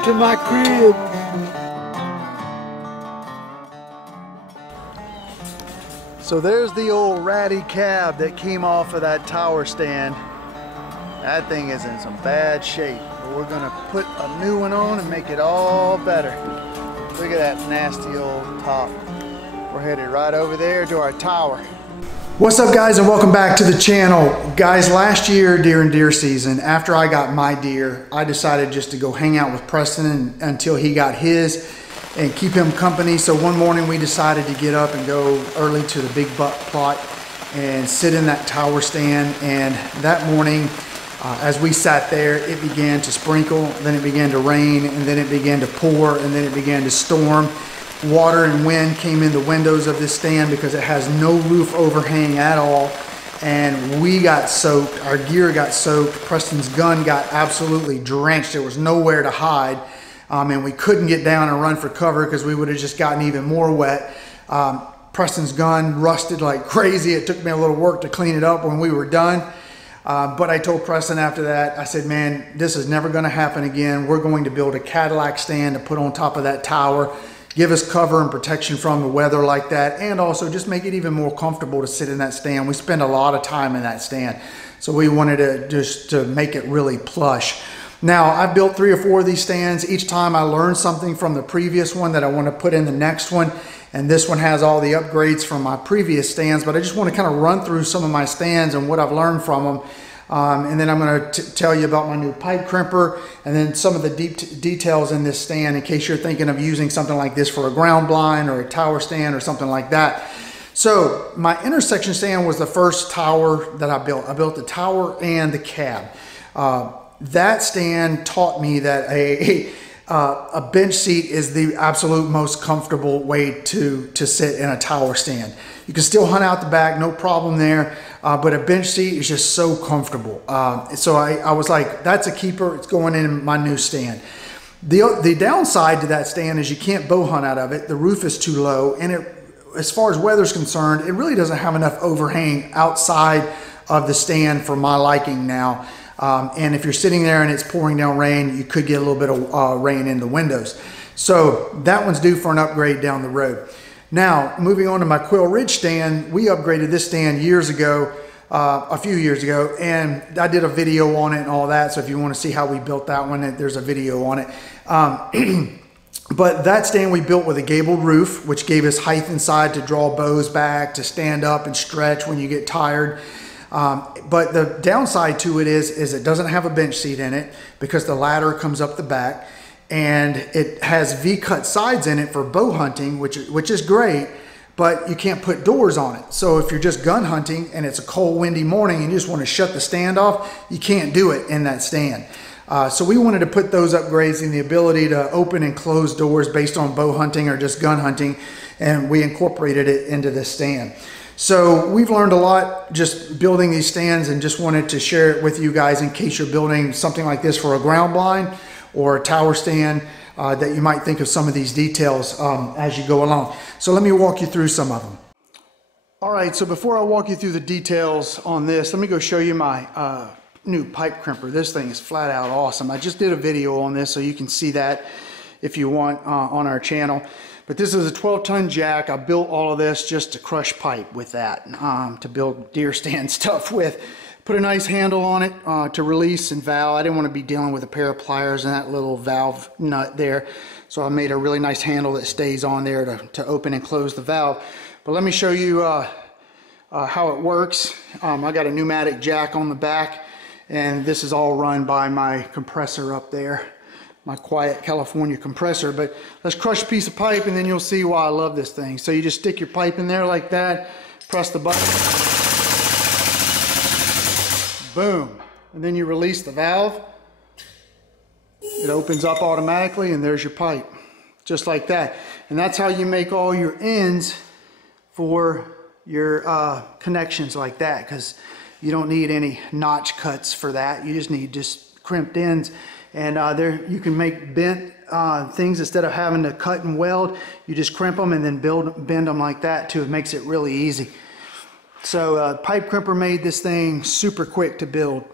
Welcome to my crib. So there's the old ratty cab that came off of that tower stand. That thing is in some bad shape, but we're gonna put a new one on and make it all better. Look at that nasty old top. We're headed right over there to our tower. What's up, guys, and welcome back to the channel. Guys, last year during deer season, after I got my deer, I decided just to go hang out with Preston until he got his and keep him company. So one morning we decided to get up and go early to the big buck plot and sit in that tower stand. And that morning, as we sat there, it began to sprinkle, then it began to rain, and then it began to pour, and then it began to storm. Water and wind came in the windows of this stand because it has no roof overhang at all. And we got soaked, our gear got soaked, Preston's gun got absolutely drenched. There was nowhere to hide. And we couldn't get down and run for cover because we would have just gotten even more wet. Preston's gun rusted like crazy. It took me a little work to clean it up when we were done. But I told Preston after that, I said, man, this is never gonna happen again. We're going to build a Cadillac stand to put on top of that tower, give us cover and protection from the weather like that, and also just make it even more comfortable to sit in that stand. We spend a lot of time in that stand, so we wanted to just to make it really plush. Now, I've built 3 or 4 of these stands. Each time I learned something from the previous one that I want to put in the next one, and this one has all the upgrades from my previous stands, but I just want to kind of run through some of my stands and what I've learned from them. And then I'm going to tell you about my new pipe crimper and then some of the deep details in this stand in case you're thinking of using something like this for a ground blind or a tower stand or something like that. So my intersection stand was the first tower that I built. I built the tower and the cab. That stand taught me that a bench seat is the absolute most comfortable way to sit in a tower stand. You can still hunt out the back, no problem there, but a bench seat is just so comfortable. So I was like, that's a keeper, it's going in my new stand. The downside to that stand is you can't bow hunt out of it. The roof is too low, and as far as weather's concerned, it really doesn't have enough overhang outside of the stand for my liking now. And if you're sitting there and it's pouring down rain, you could get a little bit of rain in the windows. So that one's due for an upgrade down the road. Now, moving on to my Quail Ridge stand, we upgraded this stand years ago, a few years ago, and I did a video on it and all that. So if you want to see how we built that one, there's a video on it. But that stand we built with a gabled roof, which gave us height inside to draw bows back, to stand up and stretch when you get tired. But the downside to it is it doesn't have a bench seat in it because the ladder comes up the back, and it has V-cut sides in it for bow hunting, which is great, but you can't put doors on it. So if you're just gun hunting and it's a cold, windy morning and you just want to shut the stand off, you can't do it in that stand. So we wanted to put those upgrades in the ability to open and close doors based on bow hunting or just gun hunting, and we incorporated it into this stand. So we've learned a lot just building these stands, and just wanted to share it with you guys in case you're building something like this for a ground blind or a tower stand, that you might think of some of these details as you go along. So let me walk you through some of them. All right, so before I walk you through the details on this, let me go show you my new pipe crimper. This thing is flat out awesome. I just did a video on this, so you can see that if you want on our channel. But this is a 12-ton jack. I built all of this just to crush pipe with that, to build deer stand stuff with. Put a nice handle on it to release and valve. I didn't want to be dealing with a pair of pliers and that little valve nut there. So I made a really nice handle that stays on there to open and close the valve. But let me show you how it works. I got a pneumatic jack on the back, and this is all run by my compressor up there. My quiet California compressor. But let's crush a piece of pipe and then you'll see why I love this thing. So you just stick your pipe in there like that, press the button, boom, and then you release the valve. It opens up automatically, and there's your pipe, just like that. And that's how you make all your ends for your connections like that, because you don't need any notch cuts for that. You just need crimped ends. And there you can make bent things instead of having to cut and weld. You just crimp them and then bend them like that too. It makes it really easy. So Pipe Crimper made this thing super quick to build.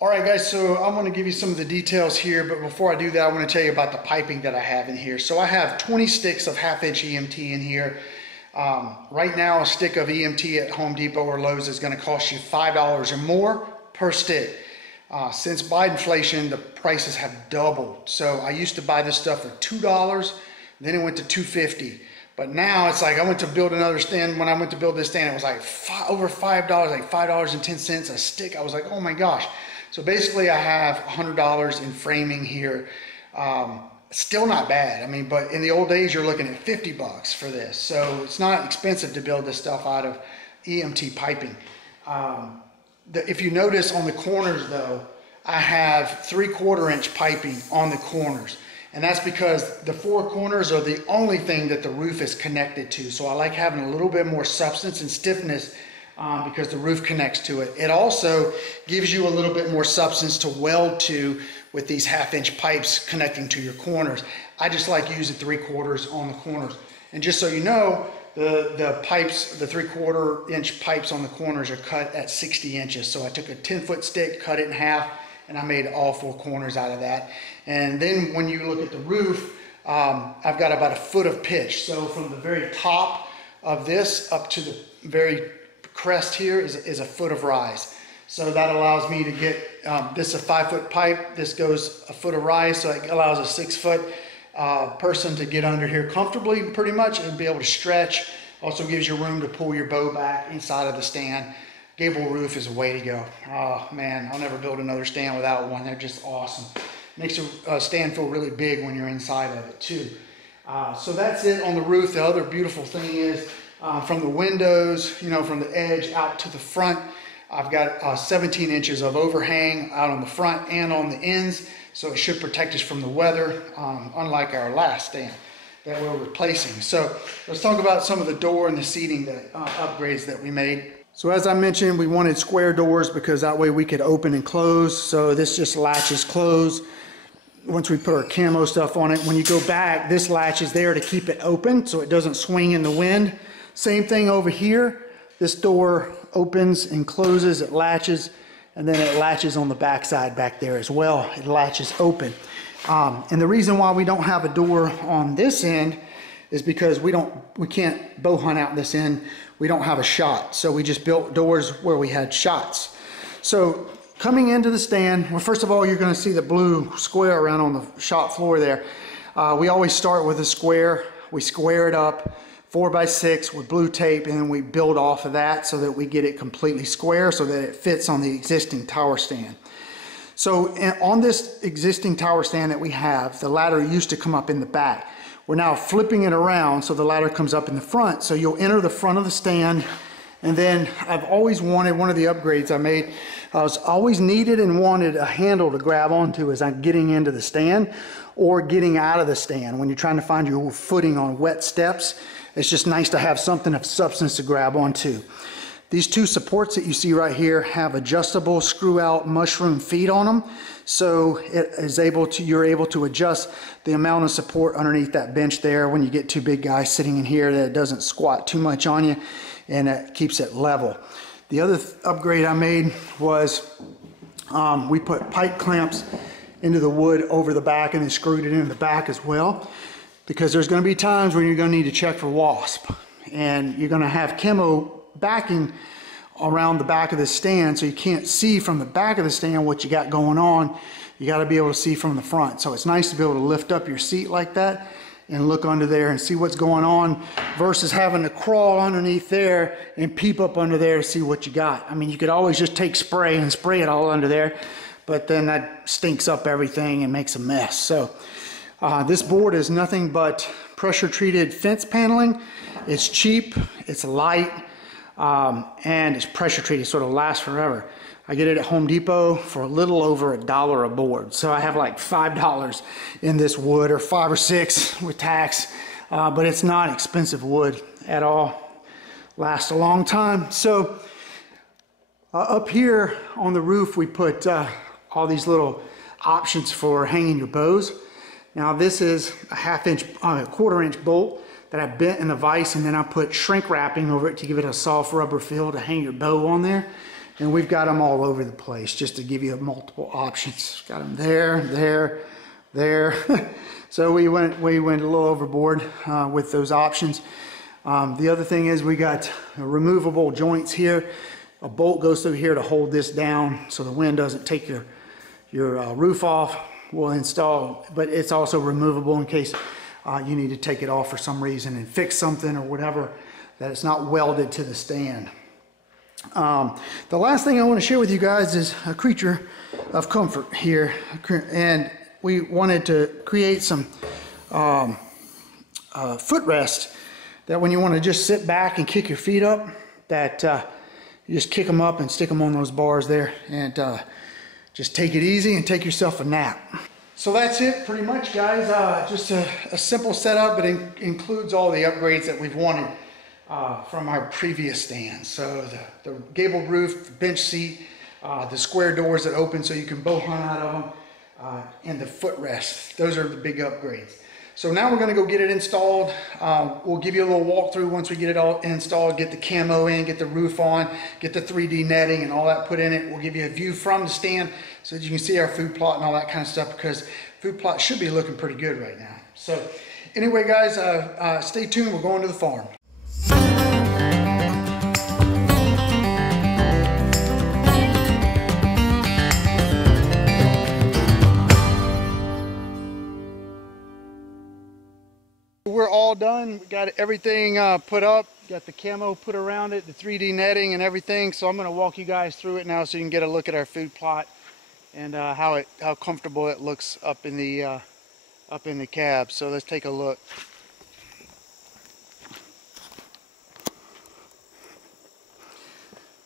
All right guys, so I'm going to give you some of the details here, but before I do that I want to tell you about the piping that I have in here. So I have 20 sticks of 1/2 inch EMT in here. Right now a stick of EMT at Home Depot or Lowe's is going to cost you $5 or more per stick. Since Bidenflation, the prices have doubled. So I used to buy this stuff for $2, then it went to $2.50. But now it's like I went to build another stand. When I went to build this stand, it was like over $5, like $5.10 a stick. I was like, oh my gosh. So basically I have $100 in framing here. Still not bad. I mean, but in the old days, you're looking at 50 bucks for this. So it's not expensive to build this stuff out of EMT piping. If you notice on the corners though, I have 3/4 inch piping on the corners. And that's because the 4 corners are the only thing that the roof is connected to. So I like having a little bit more substance and stiffness because the roof connects to it. It also gives you a little bit more substance to weld to with these 1/2 inch pipes connecting to your corners. I just like using 3/4 on the corners. And just so you know, the pipes, the 3/4 inch pipes on the corners are cut at 60 inches. So I took a 10-foot stick, cut it in half, and I made all 4 corners out of that. And then when you look at the roof, I've got about 1 foot of pitch. So from the very top of this up to the very crest here is 1 foot of rise. So that allows me to get, this is a 5-foot pipe, this goes 1 foot of rise, so it allows a 6-foot person to get under here comfortably pretty much and be able to stretch. Also gives you room to pull your bow back inside of the stand. Gable roof is a way to go. Oh man, I'll never build another stand without one. They're just awesome. Makes a stand feel really big when you're inside of it too. So that's it on the roof. The other beautiful thing is from the windows, you know, from the edge out to the front, I've got 17 inches of overhang out on the front and on the ends, so it should protect us from the weather, unlike our last stand that we're replacing. So let's talk about some of the door and the seating upgrades that we made. So as I mentioned, we wanted square doors because that way we could open and close. So this just latches closed. Once we put our camo stuff on it, when you go back, this latch is there to keep it open so it doesn't swing in the wind. Same thing over here. This door opens and closes, it latches, and then it latches on the back side back there as well. It latches open. And the reason why we don't have a door on this end is because we can't bow hunt out this end. We don't have a shot. So we just built doors where we had shots. So coming into the stand, well, first of all, you're going to see the blue square around on the shop floor there. We always start with a square. We square it up 4x6 with blue tape, and then we build off of that so that we get it completely square so that it fits on the existing tower stand. So on this existing tower stand that we have, the ladder used to come up in the back. We're now flipping it around so the ladder comes up in the front. So you'll enter the front of the stand, and then I've always wanted, one of the upgrades I made, I was always needed and wanted a handle to grab onto as I'm getting into the stand or getting out of the stand. When you're trying to find your footing on wet steps, it's just nice to have something of substance to grab onto. These 2 supports that you see right here have adjustable screw-out mushroom feet on them, so it is you're able to adjust the amount of support underneath that bench there when you get 2 big guys sitting in here, that it doesn't squat too much on you and it keeps it level. The other upgrade I made was we put pipe clamps into the wood over the back and then screwed it into the back as well, because there's going to be times when you're going to need to check for wasp, and you're going to have camo backing around the back of the stand, so you can't see from the back of the stand what you got going on. You got to be able to see from the front. So it's nice to be able to lift up your seat like that and look under there and see what's going on versus having to crawl underneath there and peep up under there to see what you got. I mean, you could always just take spray and spray it all under there, but then that stinks up everything and makes a mess. So this board is nothing but pressure treated fence paneling. It's cheap, it's light, and it's pressure treated, so it'll last forever. I get it at Home Depot for a little over $1 a board. So I have like $5 in this wood, or 5 or 6 with tax, but it's not expensive wood at all. Lasts a long time. So up here on the roof, we put all these little options for hanging your bows. Now this is a 1/4 inch bolt that I bent in the vise, and then I put shrink wrapping over it to give it a soft rubber feel to hang your bow on there. And we've got them all over the place just to give you multiple options. Got them there. So we went a little overboard with those options. The other thing is we got removable joints here. A bolt goes through here to hold this down so the wind doesn't take your roof off. We'll install, but it's also removable in case you need to take it off for some reason and fix something or whatever, that it's not welded to the stand. The last thing I want to share with you guys is a creature of comfort here, and we wanted to create some footrest that when you want to just sit back and kick your feet up, that you just kick them up and stick them on those bars there, and just take it easy and take yourself a nap. So that's it pretty much, guys. Just a simple setup, but it includes all the upgrades that we've wanted from our previous stands. So the gabled roof, the bench seat, the square doors that open so you can bow hunt out of them, and the footrest. Those are the big upgrades. So now we're going to go get it installed. We'll give you a little walkthrough once we get it all installed, get the camo in, get the roof on, get the 3D netting and all that put in it. We'll give you a view from the stand so that you can see our food plot and all that kind of stuff, because food plot should be looking pretty good right now. So anyway, guys, stay tuned. We're going to the farm. We're all done. We got everything put up, got the camo put around it, the 3D netting and everything. So I'm going to walk you guys through it now so you can get a look at our food plot and how comfortable it looks up in the cab. So let's take a look.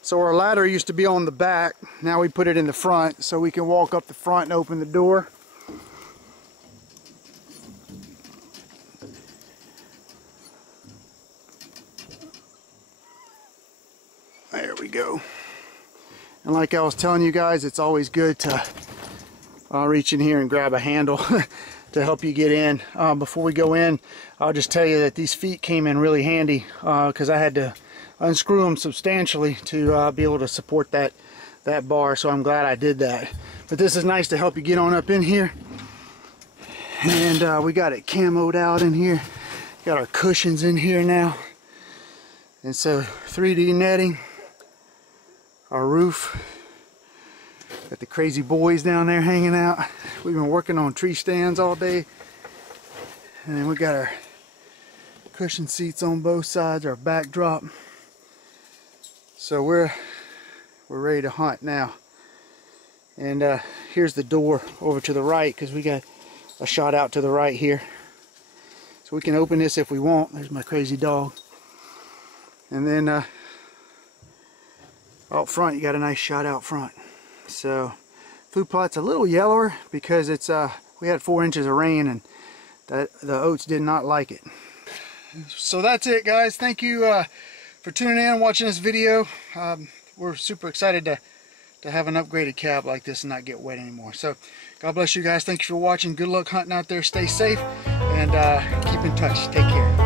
So our ladder used to be on the back. Now we put it in the front so we can walk up the front and open the door. There we go. And like I was telling you guys, it's always good to reach in here and grab a handle to help you get in. Before we go in, I'll just tell you that these feet came in really handy because I had to unscrew them substantially to be able to support that bar, so I'm glad I did that. But this is nice to help you get on up in here. And we got it camoed out in here. Got our cushions in here now. And so 3D netting. Our roof, got the crazy boys down there hanging out. We've been working on tree stands all day, and then we got our cushion seats on both sides, our backdrop. So we're ready to hunt now. And here's the door over to the right, because we got a shot out to the right here. So we can open this if we want. There's my crazy dog. And then out front, you got a nice shot out front. So food plot's a little yellower because it's we had 4 inches of rain, and the oats did not like it. So that's it, guys. Thank you for tuning in and watching this video. We're super excited to have an upgraded cab like this and not get wet anymore. So God bless you guys. Thank you for watching. Good luck hunting out there. Stay safe and keep in touch. Take care.